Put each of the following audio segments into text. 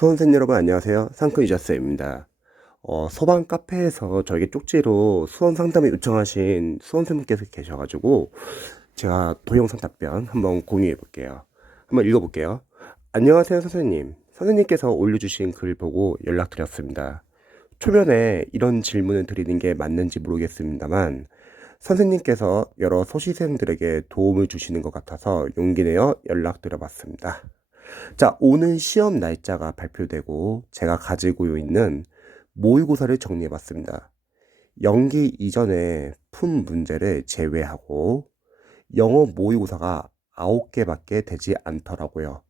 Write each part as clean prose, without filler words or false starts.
수험생 여러분 안녕하세요. 상큼 유자쌤입니다. 소방 카페에서 저에게 쪽지로 수험 상담을 요청하신 수험생분께서 계셔가지고 제가 동영상 답변 한번 공유해 볼게요. 한번 읽어볼게요. 안녕하세요 선생님. 선생님께서 올려주신 글 보고 연락드렸습니다. 초면에 이런 질문을 드리는 게 맞는지 모르겠습니다만 선생님께서 여러 소시생들에게 도움을 주시는 것 같아서 용기 내어 연락드려봤습니다. 자, 오늘 시험 날짜가 발표되고 제가 가지고 있는 모의고사를 정리해 봤습니다. 연기 이전에 푼 문제를 제외하고 영어 모의고사가 9개밖에 되지 않더라고요.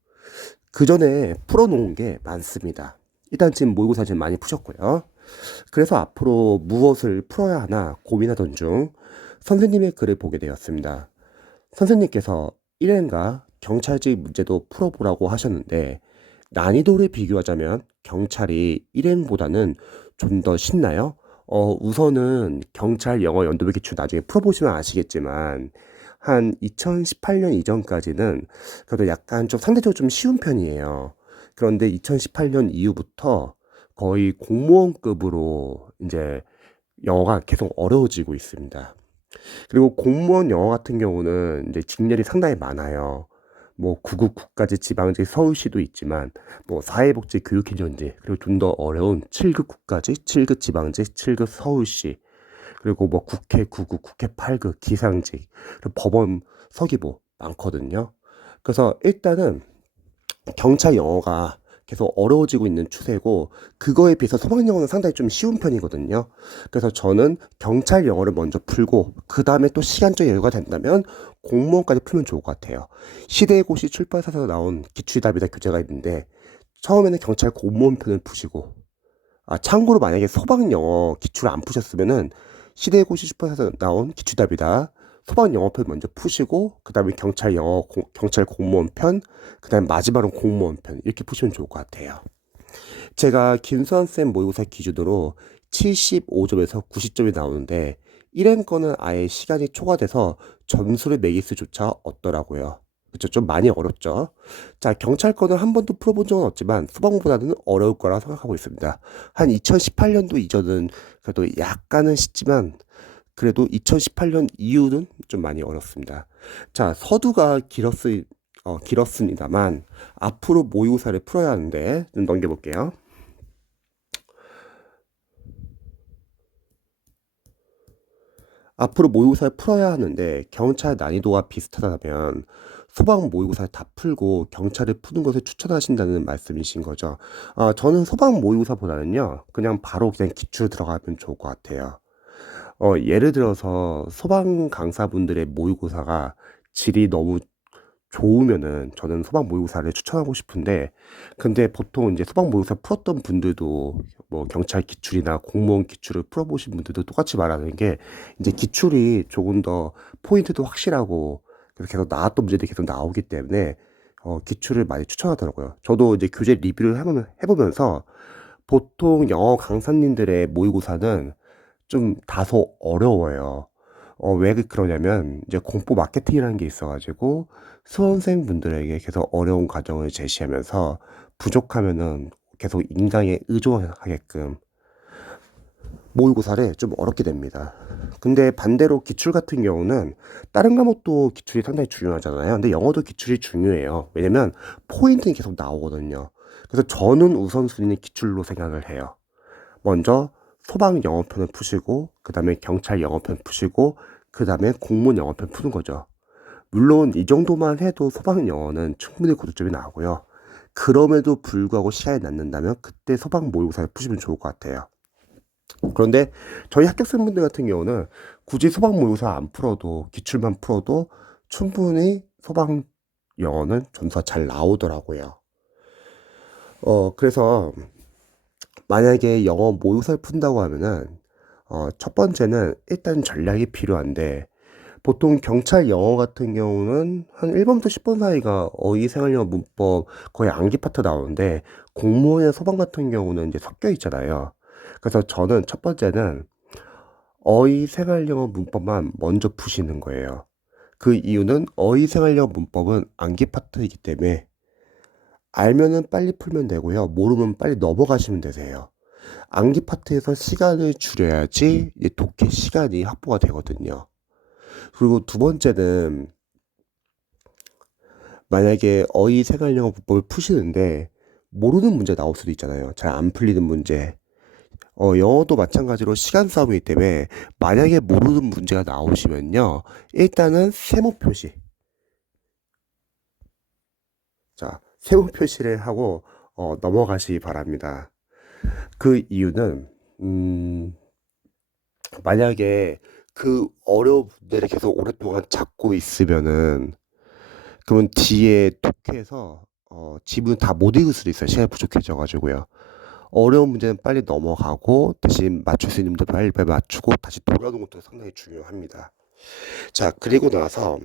그 전에 풀어놓은 게 많습니다. 일단 지금 모의고사 지금 많이 푸셨고요. 그래서 앞으로 무엇을 풀어야 하나 고민하던 중 선생님의 글을 보게 되었습니다. 선생님께서 1회인가 경찰직 문제도 풀어보라고 하셨는데 난이도를 비교하자면 경찰이 1회보다는 좀 더 쉽나요? 우선은 경찰 영어 연도별 기출 나중에 풀어보시면 아시겠지만 한 2018년 이전까지는 그래도 약간 좀 상대적으로 좀 쉬운 편이에요. 그런데 2018년 이후부터 거의 공무원급으로 이제 영어가 계속 어려워지고 있습니다. 그리고 공무원 영어 같은 경우는 이제 직렬이 상당히 많아요. 뭐 구급국까지 지방직 서울시도 있지만 뭐 사회복지 교육행정지 그리고 좀 더 어려운 7급 국까지 7급 지방직 7급 서울시 그리고 뭐 국회 9급 국회 8급 기상직 그리고 법원 서기부 많거든요. 그래서 일단은 경찰 영어가 계속 어려워지고 있는 추세고 그거에 비해서 소방 영어는 상당히 좀 쉬운 편이거든요. 그래서 저는 경찰 영어를 먼저 풀고 그 다음에 또 시간적 여유가 된다면 공무원까지 풀면 좋을 것 같아요. 시대의 고시 출판사에서 나온 기출답이다 교재가 있는데 처음에는 경찰 공무원 편을 푸시고 참고로 만약에 소방 영어 기출 안 푸셨으면은 시대의 고시 출판사에서 나온 기출답이다 소방 영어편 먼저 푸시고 그 다음에 경찰 영어 경찰 공무원 편, 그 다음에 마지막으로 공무원 편 이렇게 푸시면 좋을 것 같아요. 제가 김수환 쌤 모의고사 기준으로 75점에서 90점이 나오는데 1회 거는 아예 시간이 초과돼서 점수를 매길 수조차 없더라고요. 그쵸? 좀 많이 어렵죠. 자, 경찰 거는 한 번도 풀어본 적은 없지만 수방보다는 어려울 거라 생각하고 있습니다. 한 2018년도 이전은 그래도 약간은 쉽지만 그래도 2018년 이후는 좀 많이 어렵습니다. 자, 서두가 길었습니다만 앞으로 모의고사를 풀어야 하는데 좀 넘겨볼게요. 앞으로 모의고사를 풀어야 하는데 경찰 난이도가 비슷하다면 소방 모의고사를 다 풀고 경찰을 푸는 것을 추천하신다는 말씀이신 거죠. 저는 소방 모의고사보다는요, 그냥 바로 그냥 기출 들어가면 좋을 것 같아요. 예를 들어서 소방 강사분들의 모의고사가 질이 너무 좋으면은 저는 소방 모의고사를 추천하고 싶은데 근데 보통 이제 소방 모의고사 풀었던 분들도 뭐 경찰 기출이나 공무원 기출을 풀어보신 분들도 똑같이 말하는 게 이제 기출이 조금 더 포인트도 확실하고 그래서 계속 나왔던 문제들이 계속 나오기 때문에 기출을 많이 추천하더라고요. 저도 이제 교재 리뷰를 해보면서 보통 영어 강사님들의 모의고사는 좀 다소 어려워요. 왜 그러냐면 이제 공포 마케팅이라는 게 있어가지고 수험생분들에게 계속 어려운 과정을 제시하면서 부족하면은 계속 인강에 의존하게끔 모의고사를 좀 어렵게 됩니다. 근데 반대로 기출 같은 경우는 다른 과목도 기출이 상당히 중요하잖아요. 근데 영어도 기출이 중요해요. 왜냐면 포인트는 계속 나오거든요. 그래서 저는 우선순위는 기출로 생각을 해요. 먼저 소방 영어편을 푸시고 그 다음에 경찰 영어편 푸시고 그 다음에 공무원 영어편 푸는 거죠. 물론 이 정도만 해도 소방 영어는 충분히 고득점이 나오고요. 그럼에도 불구하고 시간이 남는다면 그때 소방 모의고사를 푸시면 좋을 것 같아요. 그런데 저희 합격생분들 같은 경우는 굳이 소방 모의고사 안 풀어도 기출만 풀어도 충분히 소방 영어는 점수가 잘 나오더라고요. 그래서 만약에 영어 모의고사를 푼다고 하면은 첫 번째는 일단 전략이 필요한데 보통 경찰 영어 같은 경우는 한 1번부터 10번 사이가 어휘 생활영어 문법 거의 암기 파트 나오는데 공무원이나 소방 같은 경우는 이제 섞여 있잖아요. 그래서 저는 첫 번째는 어휘 생활영어 문법만 먼저 푸시는 거예요. 그 이유는 어휘 생활영어 문법은 암기 파트이기 때문에 알면은 빨리 풀면 되고요. 모르면 빨리 넘어가시면 되세요. 암기 파트에서 시간을 줄여야지 이제 독해 시간이 확보가 되거든요. 그리고 두 번째는 만약에 어휘 생활영어 문법을 푸시는데 모르는 문제 나올 수도 있잖아요. 잘 안 풀리는 문제. 영어도 마찬가지로 시간 싸움이기 때문에 만약에 모르는 문제가 나오시면요. 일단은 세모 표시. 자, 세모 표시를 하고 넘어가시기 바랍니다. 그 이유는 만약에 그 어려운 문제를 계속 오랫동안 잡고 있으면은 그러면 뒤에 독해에서 지문 다 못 읽을 수도 있어요. 시간이 부족해져 가지고요. 어려운 문제는 빨리 넘어가고 대신 맞출 수 있는 문제 빨리 맞추고 다시 돌아오는 것도 상당히 중요합니다. 자, 그리고 나서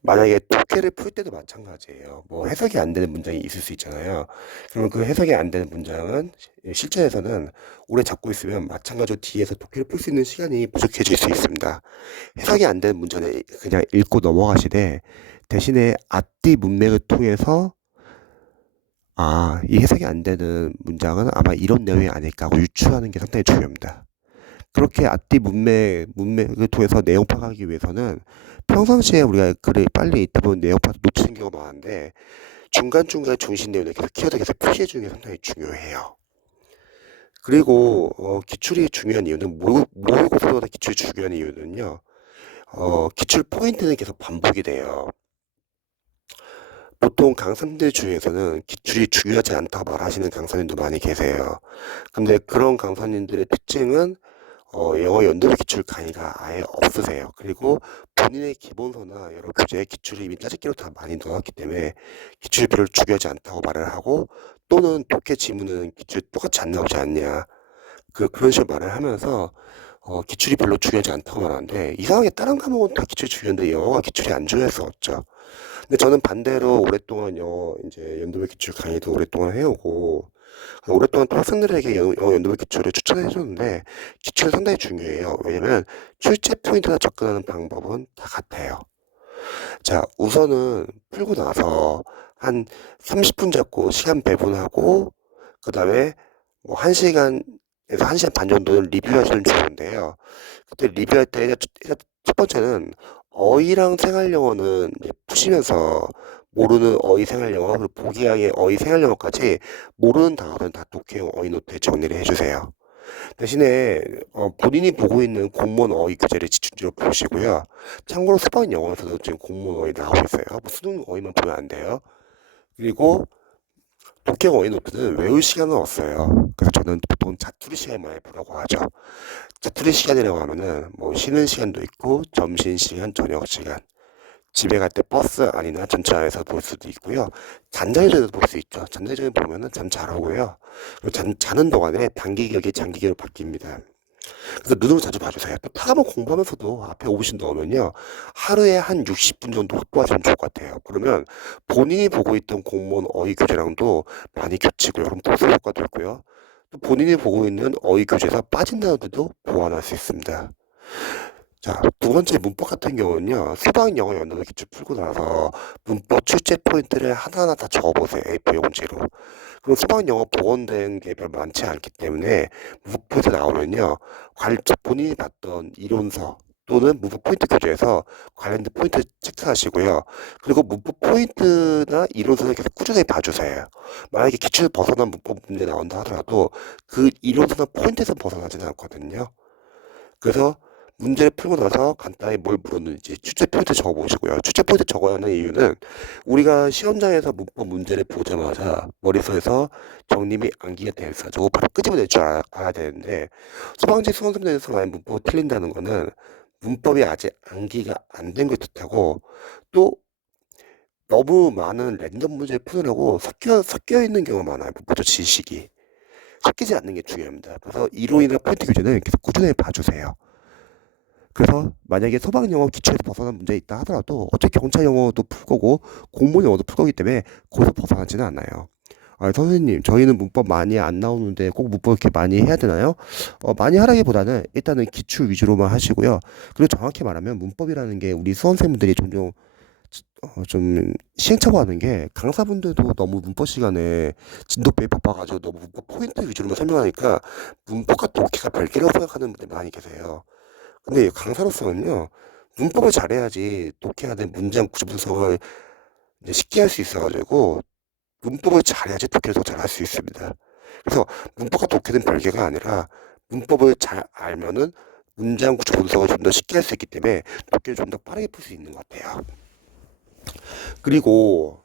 만약에 독해를 풀 때도 마찬가지예요. 뭐 해석이 안 되는 문장이 있을 수 있잖아요. 그러면 그 해석이 안 되는 문장은 실전에서는 오래 잡고 있으면 마찬가지로 뒤에서 독해를 풀 수 있는 시간이 부족해질 수 있습니다. 해석이 안 되는 문장은 그냥 읽고 넘어가시되 대신에 앞뒤 문맥을 통해서 이 해석이 안 되는 문장은 아마 이런 내용이 아닐까 하고 유추하는 게 상당히 중요합니다. 그렇게 앞뒤 문맥을 통해서 내용 파악하기 위해서는 평상시에 우리가 글을 빨리 읽다 보면 내용 파악 놓치는 경우가 많은데 중간중간 중심 내용을 계속 키워드 계속 표시해주는 게 상당히 중요해요. 그리고 기출이 중요한 이유는 모의고사보다 기출이 중요한 이유는요. 기출 포인트는 계속 반복이 돼요. 보통 강사님들 중에서는 기출이 중요하지 않다고 말하시는 강사님도 많이 계세요. 근데 그런 강사님들의 특징은 영어 연도의 기출 강의가 아예 없으세요. 그리고 본인의 기본서나 여러 교재에 기출을 이미 짜집기로 다 많이 넣었기 때문에 기출이 별로 중요하지 않다고 말을 하고 또는 독해 지문은 기출 똑같이 안 나오지 않냐 그런 식으로 말을 하면서 기출이 별로 중요하지 않다고 말하는데 이상하게 다른 과목은 다 기출이 중요한데 영어가 기출이 안 중요해서 어쩌. 근데 저는 반대로 오랫동안 영어 이제 연도별 기출 강의도 오랫동안 해오고 오랫동안 또 학생들에게 영어 연도별 기출을 추천해 줬는데 기출은 상당히 중요해요. 왜냐면 출제 포인트나 접근하는 방법은 다 같아요. 자, 우선은 풀고 나서 한 30분 잡고 시간 배분하고 그 다음에 뭐 1시간에서 1시간 반 정도는 리뷰하시면 좋은데요. 그때 리뷰할 때 첫 번째는 어휘랑 생활영어는 이제 푸시면서 모르는 어휘 생활영어 그리고 보기왕의 어휘 생활영어까지 모르는 단어는 다 독해용 어휘 노트에 정리를 해주세요. 대신에 본인이 보고 있는 공무원 어휘 교재를 집중적으로 보시고요. 참고로 수반 영어에서도 지금 공무원 어휘 나오고 있어요. 뭐 수능 어휘만 보면 안 돼요. 그리고 독해용 어휘 노트는 외울 시간은 없어요. 그래서 저는 보통 자투리 시간 많이 보라고 하죠. 자투리 시간이라고 하면은 뭐 쉬는 시간도 있고 점심시간, 저녁시간 집에 갈 때 버스 안이나 전차 안에서 볼 수도 있고요. 잠자리에도 볼 수 있죠. 잠자리에 보면은 잠 잘 오고요. 그리고 자는 동안에 단기 기억이 장기 기억으로 바뀝니다. 그래서 눈으로 자주 봐주세요. 또 타가만 공부하면서도 앞에 5분 넣으면요. 하루에 한 60분 정도 확보하시면 좋을 것 같아요. 그러면 본인이 보고 있던 공무원 어휘 교재랑도 많이 겹치고요. 그럼 복습 효과도 있고요. 또 본인이 보고 있는 어휘 교재에서 빠진 단어들도 보완할 수 있습니다. 자, 두 번째 문법 같은 경우는요. 수박 영어 연어도 기출 풀고 나서 문법 출제 포인트를 하나하나 다 적어보세요. A4 용지로. 그럼 수박 영어 복원된 게 별로 많지 않기 때문에 문법 포인트 나오면요. 본인이 봤던 이론서 또는 문법 포인트 교재에서 관련된 포인트 체크하시고요. 그리고 문법 포인트나 이론서는 계속 꾸준히 봐주세요. 만약에 기출 벗어난 문법 문제 나온다 하더라도 그 이론서나 포인트에서 벗어나지는 않거든요. 그래서 문제를 풀고 나서 간단히 뭘 물었는지 출제 포인트 적어보시고요. 출제 포인트 적어야 하는 이유는 우리가 시험장에서 문법 문제를 보자마자 머릿속에서 정림이 암기가 돼서 저거 바로 끄집어낼 줄 알아야 되는데 소방지 수험생들에서 만약 문법이 틀린다는 거는 문법이 아직 암기가 안 된 것 뜻하고 또 너무 많은 랜덤 문제를 푸느라고 섞여 있는 경우가 많아요. 문법적 지식이. 섞이지 않는 게 중요합니다. 그래서 이론이나 포인트 교재는 계속 꾸준히 봐주세요. 그래서 만약에 소방 영어 기초에서 벗어난 문제 있다 하더라도 어차피 경찰 영어도 풀 거고 공무원 영어도 풀 거기 때문에 거기서 벗어나지는 않아요. 선생님, 저희는 문법 많이 안 나오는데 꼭 문법 이렇게 많이 해야 되나요? 많이 하라기보다는 일단은 기출 위주로만 하시고요. 그리고 정확히 말하면 문법이라는 게 우리 수험생분들이 종종 좀 시행착오하는 게 강사분들도 너무 문법 시간에 진도빼기 바빠가지고 너무 문법 포인트 위주로만 설명하니까 문법과 독해가 별개라고 생각하는 분들 많이 계세요. 근데 강사로서는요, 문법을 잘해야지 독해야 될 문장 구조 분석을 이제 쉽게 할 수 있어가지고 문법을 잘해야지 독해를 더 잘할 수 있습니다. 그래서 문법과 독해는 별개가 아니라 문법을 잘 알면은 문장 구조 분석을 좀 더 쉽게 할 수 있기 때문에 독해를 좀 더 빠르게 풀 수 있는 것 같아요. 그리고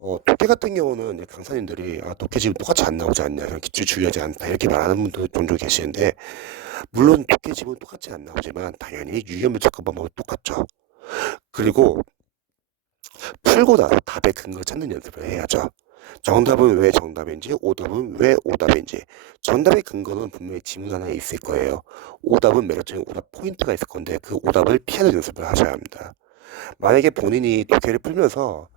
독해 같은 경우는 이제 강사님들이 독해 지금 똑같이 안 나오지 않냐, 그냥 기출 중요하지 않다 이렇게 말하는 분도 종종 계시는데 물론 독해 지문 똑같이 안 나오지만 당연히 유형 분석 방법은 똑같죠. 그리고 풀고 나서 답의 근거 찾는 연습을 해야죠. 정답은 왜 정답인지, 오답은 왜 오답인지. 정답의 근거는 분명히 지문 하나에 있을 거예요. 오답은 매력적인 오답 포인트가 있을 건데 그 오답을 피하는 연습을 하셔야 합니다. 만약에 본인이 독해를 풀면서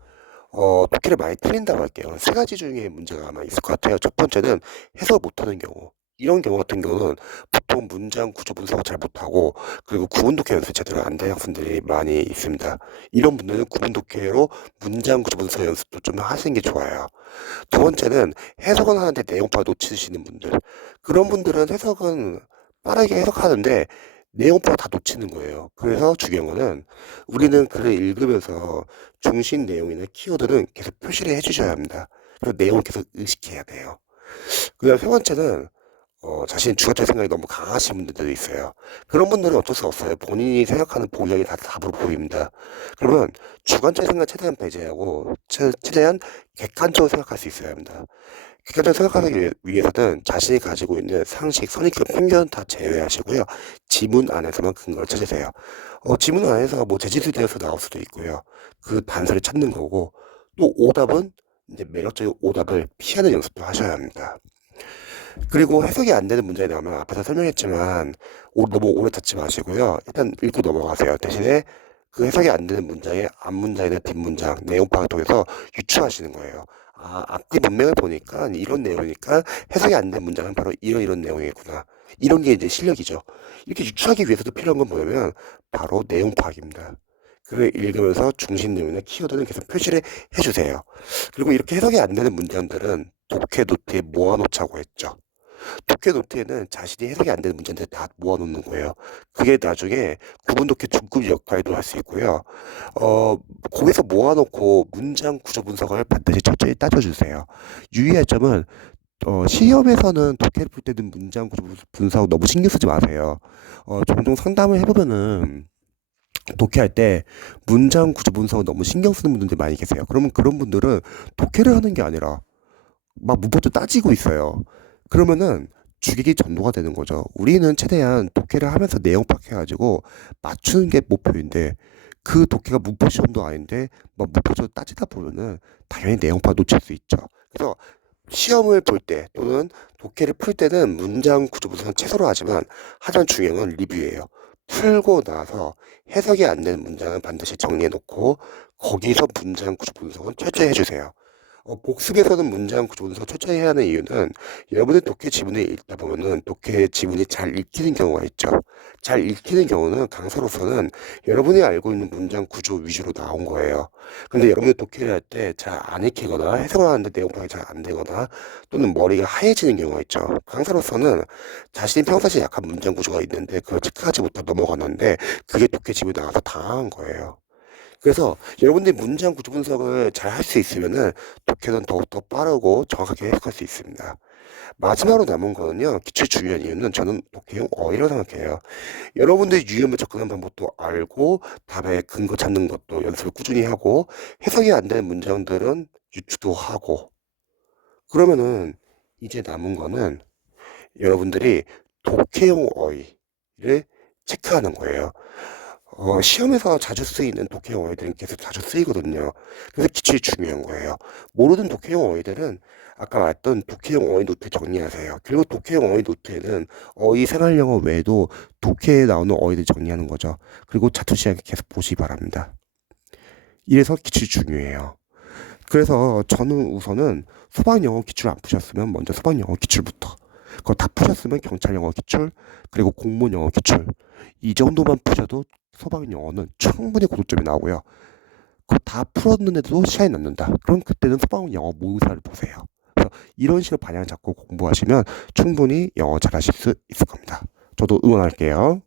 독해를 많이 틀린다고 할게요. 세 가지 중에 문제가 아마 있을 것 같아요. 첫 번째는 해석 못하는 경우. 이런 경우 같은 경우는 보통 문장 구조 분석을 잘 못하고 그리고 구분 독해 연습 제대로 안 되는 학생들이 많이 있습니다. 이런 분들은 구분 독해로 문장 구조 분석 연습도 좀 하시는 게 좋아요. 두 번째는 해석은 하는데 내용파 놓치시는 분들. 그런 분들은 해석은 빠르게 해석하는데 내용파 다 놓치는 거예요. 그래서 중요한 거는 우리는 글을 읽으면서 중심 내용이나 키워드는 계속 표시를 해주셔야 합니다. 그리고 내용을 계속 의식해야 돼요. 그다음 세 번째는 자신 주관적 생각이 너무 강하신 분들도 있어요. 그런 분들은 어쩔 수 없어요. 본인이 생각하는 보장이 다 답으로 보입니다. 그러면 주관적 생각 최대한 배제하고 최대한 객관적으로 생각할 수 있어야 합니다. 객관적으로 생각하기 위해서는 자신이 가지고 있는 상식, 선입견, 편견 다 제외하시고요. 지문 안에서만 근거를 찾으세요. 지문 안에서 뭐 재질수되어서 나올 수도 있고요. 그 단서를 찾는 거고 또 오답은 이제 매력적인 오답을 피하는 연습도 하셔야 합니다. 그리고 해석이 안 되는 문제에 나오면 앞에서 설명했지만 너무 오래 찾지 마시고요. 일단 읽고 넘어가세요. 대신에 그 해석이 안 되는 문장의 앞문장이나 뒷문장, 내용 파악을 통해서 유추하시는 거예요. 앞뒤 문맥을 보니까 이런 내용이니까 해석이 안 된 문장은 바로 이런 내용이구나. 이런 게 이제 실력이죠. 이렇게 유추하기 위해서도 필요한 건 뭐냐면 바로 내용 파악입니다. 그걸 읽으면서 중심 내용이나 키워드는 계속 표시를 해주세요. 그리고 이렇게 해석이 안 되는 문장들은 독해 노트에 모아놓자고 했죠. 독해 노트에는 자신이 해석이 안 되는 문제들 다 모아놓는 거예요. 그게 나중에 구분 독해 중급 역할도 할 수 있고요. 거기서 모아놓고 문장 구조 분석을 반드시 철저히 따져주세요. 유의할 점은 시험에서는 독해를 풀 때는 문장 구조 분석 너무 신경 쓰지 마세요. 종종 상담을 해보면은 독해할 때 문장 구조 분석을 너무 신경 쓰는 분들이 많이 계세요. 그러면 그런 분들은 독해를 하는 게 아니라 막 문법도 따지고 있어요. 그러면은 주객이 전도가 되는 거죠. 우리는 최대한 독해를 하면서 내용 파악해가지고 맞추는 게 목표인데 그 독해가 문법 시험도 아닌데 막 문법적으로 따지다 보면은 당연히 내용 파악 놓칠 수 있죠. 그래서 시험을 볼 때 또는 독해를 풀 때는 문장 구조 분석은 최소로 하지만 하단 중요한 건 리뷰예요. 풀고 나서 해석이 안 되는 문장은 반드시 정리해 놓고 거기서 문장 구조 분석은 철저히 해주세요. 복습에서는 문장 구조 분석 철저히 해야 하는 이유는 여러분의 독해 지문을 읽다 보면은 독해 지문이 잘 읽히는 경우가 있죠. 잘 읽히는 경우는 강사로서는 여러분이 알고 있는 문장 구조 위주로 나온 거예요. 근데 여러분이 독해를 할 때 잘 안 읽히거나 해석을 하는데 내용 파악이 잘 안 되거나 또는 머리가 하얘지는 경우가 있죠. 강사로서는 자신이 평상시에 약한 문장 구조가 있는데 그걸 체크하지 못하고 넘어가는데 그게 독해 지문에 나와서 당황한 거예요. 그래서 여러분들이 문장 구조 분석을 잘 할 수 있으면은 독해는 더욱더 빠르고 정확하게 해석할 수 있습니다. 마지막으로 남은 거는요, 기출 중요한 이유는 저는 독해용 어휘라고 생각해요. 여러분들이 유형을 접근하는 방법도 알고, 답의 근거 찾는 것도 연습을 꾸준히 하고, 해석이 안 되는 문장들은 유추도 하고, 그러면은 이제 남은 거는 여러분들이 독해용 어휘를 체크하는 거예요. 시험에서 자주 쓰이는 독해용 어휘들은 계속 자주 쓰이거든요. 그래서 기출이 중요한 거예요. 모르는 독해용 어휘들은 아까 말했던 독해용 어휘 노트 정리하세요. 그리고 독해용 어휘 노트에는 어휘 생활영어 외에도 독해에 나오는 어휘들 정리하는 거죠. 그리고 차트 시간에 계속 보시기 바랍니다. 이래서 기출이 중요해요. 그래서 저는 우선은 소방 영어 기출 안 푸셨으면 먼저 소방 영어 기출부터 그거 다 푸셨으면 경찰 영어 기출 그리고 공무원 영어 기출 이 정도만 푸셔도 소방 영어는 충분히 고득점이 나오고요. 그거 다 풀었는데도 시간이 남는다. 그럼 그때는 소방문 영어 모의고사를 보세요. 그래서 이런 식으로 방향 잡고 공부하시면 충분히 영어 잘하실 수 있을 겁니다. 저도 응원할게요.